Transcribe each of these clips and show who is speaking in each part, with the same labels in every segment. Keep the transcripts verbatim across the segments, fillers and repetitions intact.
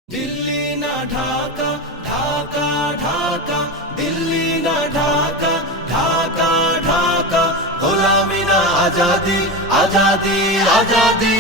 Speaker 1: দিল্লি না ঢাকা, ঢাকা ঢাকা, দিল্লি না ঢাকা, ঢাকা ঢাকা, গোলামি না আজাদি, আজাদি আজাদি।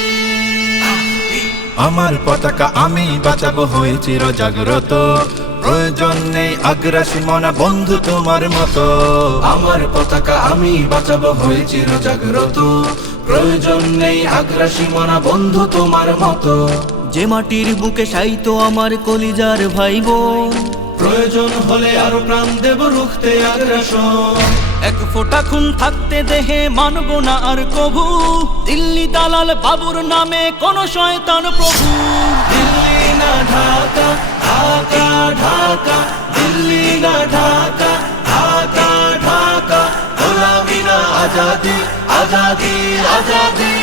Speaker 2: আমার পতাকা আমি বাঁচাবো হয়ে চির জাগ্রত, প্রয়োজন নেই আগ্রাসী মনা বন্ধু তোমার মতো।
Speaker 1: আমার পতাকা আমি বাঁচাবো হয়ে চির জাগ্রত, প্রয়োজন নেই আগ্রাসী মনা বন্ধু তোমার মতো।
Speaker 3: যে মাটির বুকে সাইতো আমার কলিজার ভাইবোন,
Speaker 1: প্রয়োজন হলে আরো প্রাণ দেব রুখতে আগ্রাসন।
Speaker 3: এক ফোঁটা খুন থাকতে দেহে মানব না আর কভু, দিল্লি দালাল বাবুর নামে কোন শয়তান প্রভু।
Speaker 1: দিল্লি না ঢাকা, ঢাকা ঢাকা, দিল্লি না ঢাকা, ঢাকা ঢাকা, গোলামি না আজাদি, আজাদি আজাদি।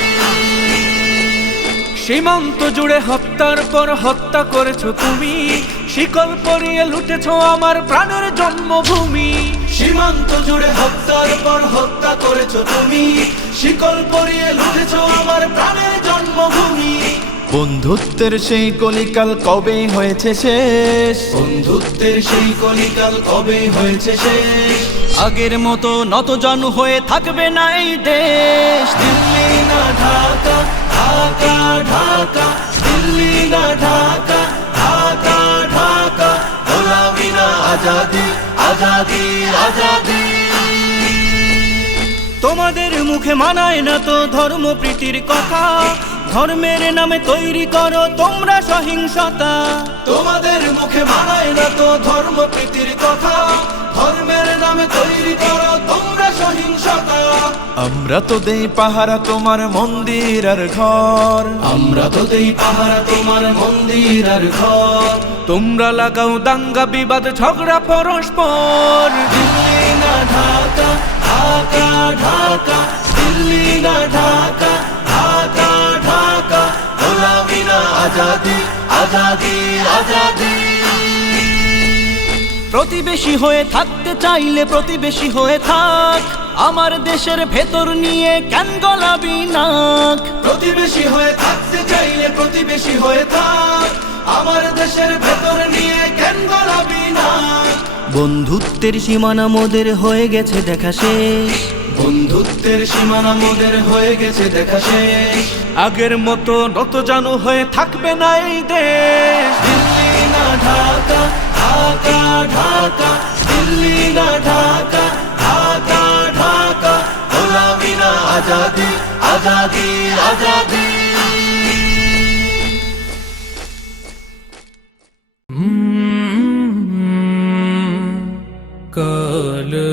Speaker 3: সীমান্ত জুড়ে হত্যার পর হত্যা করেছো তুমি, শিকল পরিয়ে লুটেছো আমার প্রাণের জন্মভূমি।
Speaker 1: সীমান্ত জুড়ে হত্যার পর হত্যা করেছো তুমি, শিকল পরিয়ে লুটেছো আমার প্রাণের জন্মভূমি।
Speaker 2: বন্ধুত্বের সেই কলিকাল কবে হয়েছে শেষ,
Speaker 1: বন্ধুত্বের সেই কলিকাল কবে হয়েছে শেষ।
Speaker 3: আগের মতো নতজানু হয়ে থাকবে না এই দেশ।
Speaker 1: দিল্লি না ঢাকা, ঢাকা ঢাকা, দিল্লি না ঢাকা, ঢাকা ঢাকা, গোলামি না আজাদি, আজাদি আজাদি।
Speaker 3: তোমাদের মুখে মানায় না তো ধর্ম প্রীতির কথা, ধর্মের নামে তৈরি করো তোমরা সহিংসতা।
Speaker 1: তোমাদের মুখে মানায় না তো ধর্ম প্রীতির কথা, ধর্মের নামে তৈরি করো তোমরা সহিংসতা।
Speaker 2: আমরা তো দেই পাহারা তোমার মন্দির আর ঘর,
Speaker 1: আমরা তো দেই পাহারা তোমার মন্দির আর ঘর।
Speaker 3: তোমরা লাগাও দাঙ্গা বিবাদ ঝগড়া পরস্পর।
Speaker 1: দিল্লি না ঢাকা, ঢাকা ঢাকা, দিল্লি না ঢাকা, ঢাকা ঢাকা, গোলামি না আজাদি, আজাদি আজাদি।
Speaker 3: প্রতিবেশী হয়ে থাকতে চাইলে প্রতিবেশী হয়ে থাক, আমার দেশের ভেতর নিয়ে কেন গলাবি নাক।
Speaker 1: প্রতিবেশী হয়ে থাকতে চাইলে প্রতিবেশী হয়ে থাক, আমার দেশের ভেতর নিয়ে কেন গলাবি না।
Speaker 3: বন্ধুত্বের সীমানা মোদের হয়ে গেছে দেখা শেষ,
Speaker 1: বন্ধুত্বের সীমানা মোদের হয়ে গেছে দেখা শেষ।
Speaker 3: আগের মতো নতজানু হয়ে থাকবে না এই দেশ।
Speaker 1: দিল্লি না ঢাকা, ঢাকা ঢাকা, দিল্লি না ঢাকা, ঢাকা ঢাকা, গোলামি না আজাদি, আজাদি আজাদি।
Speaker 3: কাল